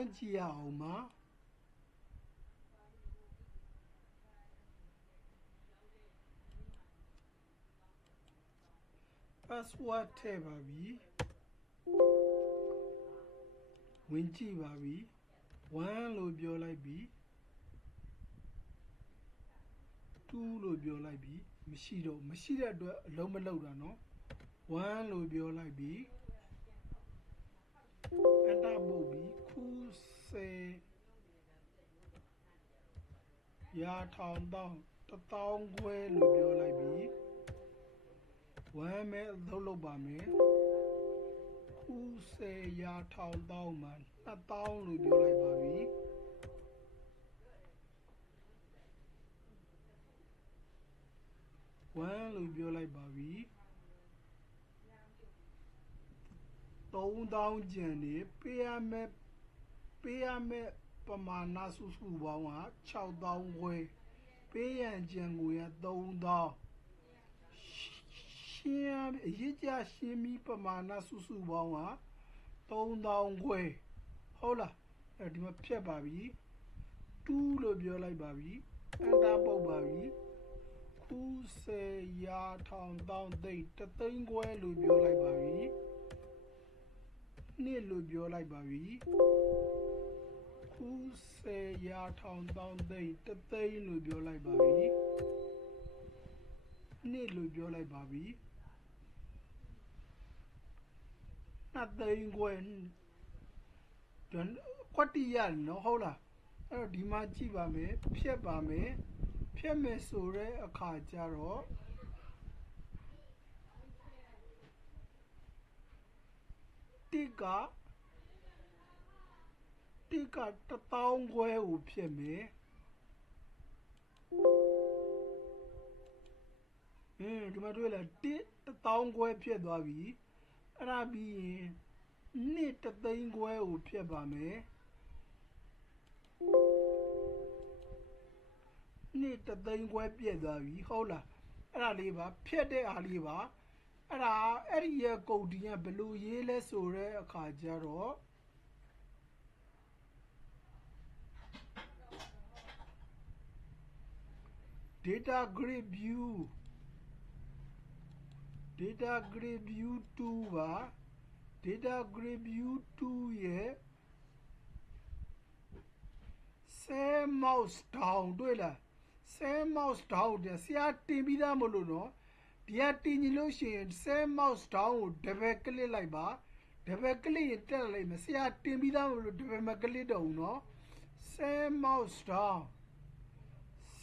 န်းကြည့်ရအောင်ပါ password ထည့်ပါပြီဝင်ကြည့်ပါပြီ1လို့ပြောလိုက်ပြီ2လို့ပြောလိုက်ပြီမရှိတဲ့အတွက်အလုံးမလုံးတာနော်1လို့ပြောလိုက်ပြီအတားပို့ပြီခုစေရာထောင်တောင်း1000ခွဲလို့ပြောလိုက်ပြီ1မဲ့အလုပ်လုပ်ပါမယ်ခုစေရာထောင်တောင်းမှာ2000လို့ပြောလိုက်ပါပြီ1လို့ပြောလိုက်ပါပြီ3000ကျန်နေပေးရမယ့်ပမာဏစုစုပေါင်းက6000ခွဲပေးရန်ကျန်ကိုရ3000ရှင်းအရေးကြရှင်းပြီးပမာဏစုစုပေါင်းက3000ခွဲဟုတ်လားအဲဒီမှာဖြတ်ပါပြီ2လို့ပြောလိုက်ပါပြီအန်တာပုတ်ပါပြီခုစေရာထောင်တောင်းသိတသိန်းခွဲလို့ပြောလိုက်ပါပြီ2လို့ပြောလိုက်ပါပြီခုစေရာထောင်တောင်းသိတသိန်းလို့ပြောလိုက်ပါပြီ2လို့ပြောလိုက်ပါပြီ2သိန်းခွဲကွက်တီရနော်ဟုတ်လားအဲ့တော့ဒီမှာကြည့်ပါမယ်ဖြတ်ပါမယ်ဖြတ်မယ်ဆိုတဲ့အခါကျတော့တိက1000ခွဲကိုဖြတ်မယ်ဒီမှာတွေ့လား1000ခွဲဖြတ်သွားပြီအဲ့ဒါပြီးရင်2သိန်းခွဲကိုဖြတ်ပါမယ်2သိန်းခွဲပြည့်သွားပြီဟုတ်လားအဲ့ဒါလေးပါဖြတ်တဲ့အားလေးပါအဲ့ဒီရဲ့ကုတ်ဒီကဘယ်လိုရေးလဲဆိုတဲ့အခါကျတော့ data grid view 2ပါ data grid view 2ရဲ့ Cell mouse down တွေ့လား Cell mouse down တဲ့ဆရာတင်ပြီးသားမလို့နော်ဒီကတင်ကြည့်လို့ရှိရင် Cell mouse down ကို double click လိုက်ပါ double click ရင်တက်လိုက်မယ်ဆရာတင်ပြီးသားမလို့ double မ click တော့ဘူးနော်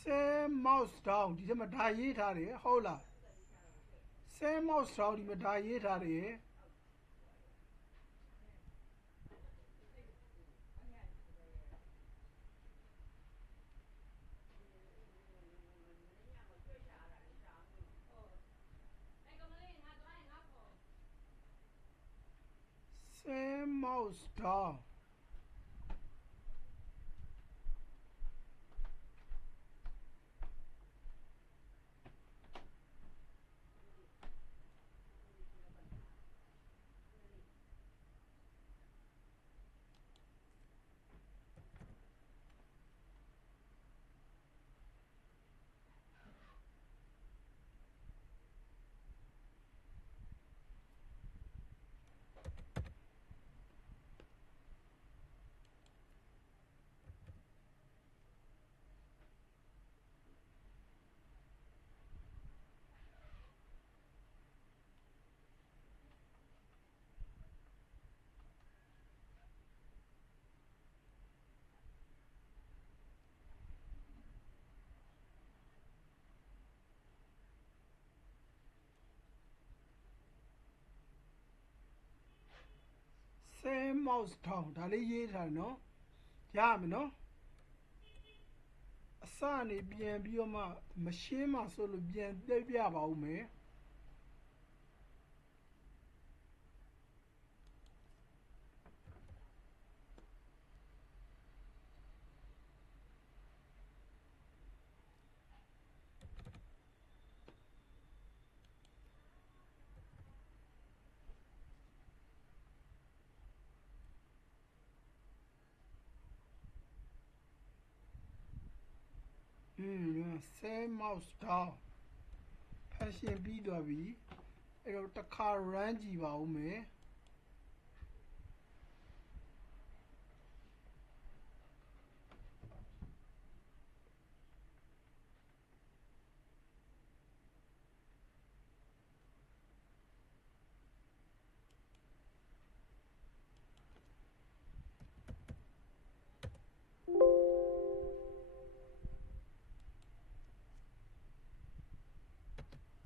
Cell mouse down ဒီထဲမှာဒါရေးထားတယ်ဟုတ်လား Cell mouse down ဒီမှာဒါရေးထားတယ် Cell mouse down Cell mouse down ဒါလေးရေးထားနော်ရမယ်နော်အစနေပြန်ပြီးတော့မှမရှင်းမှဆိုလို့ပြန်ပြပါဦးမယ် same mouse down ဖန်ရှင်ပြီးသွားပြီအဲ့တော့တစ်ခါ run ကြည့်ပါဦးမယ်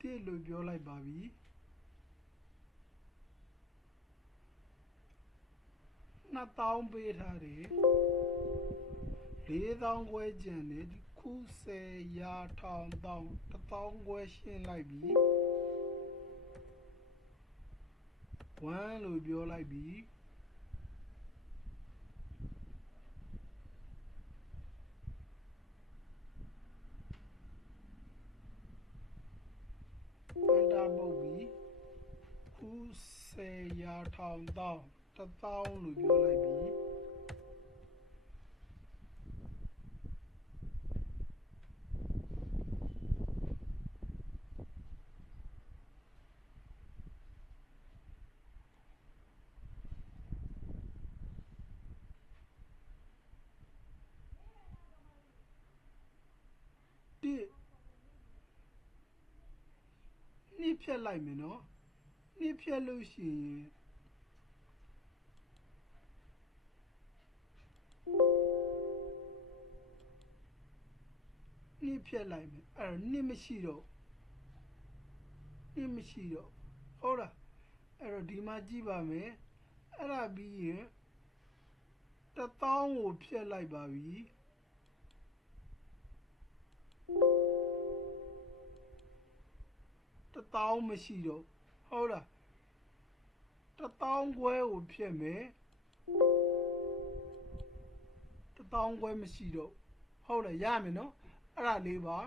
တိလို့ပြောလိုက်ပါပြီ2000ပေးထားတယ်4000ခွဲကျန်တယ်ဒီခု10ရာထောင်တောင်း1000ခွဲရှင်းလိုက်ပြီ1လို့ပြောလိုက်ပြီပုတ်ပြီးခု10ရာထောင်တောင်း1000လို့ပြောလိုက်ပြီနှစ်ဖြတ်လိုက်မယ်နော်နှစ်ဖြတ်လို့ရှိရင်နှစ်ဖြတ်လိုက်မယ်အဲ့တော့နှစ်မရှိတော့ဟုတ်လားအဲ့တော့ဒီမှာကြည့်ပါမယ်အဲ့ဒါပြီးရင်1000ကိုဖြတ်လိုက်ပါပြီ1000မရှိတော့ဟုတ်လား1000ခွဲကိုဖြတ်မယ်1000ခွဲမရှိတော့ဟုတ်လားရမယ်နော်အဲ့ဒါလေးပါ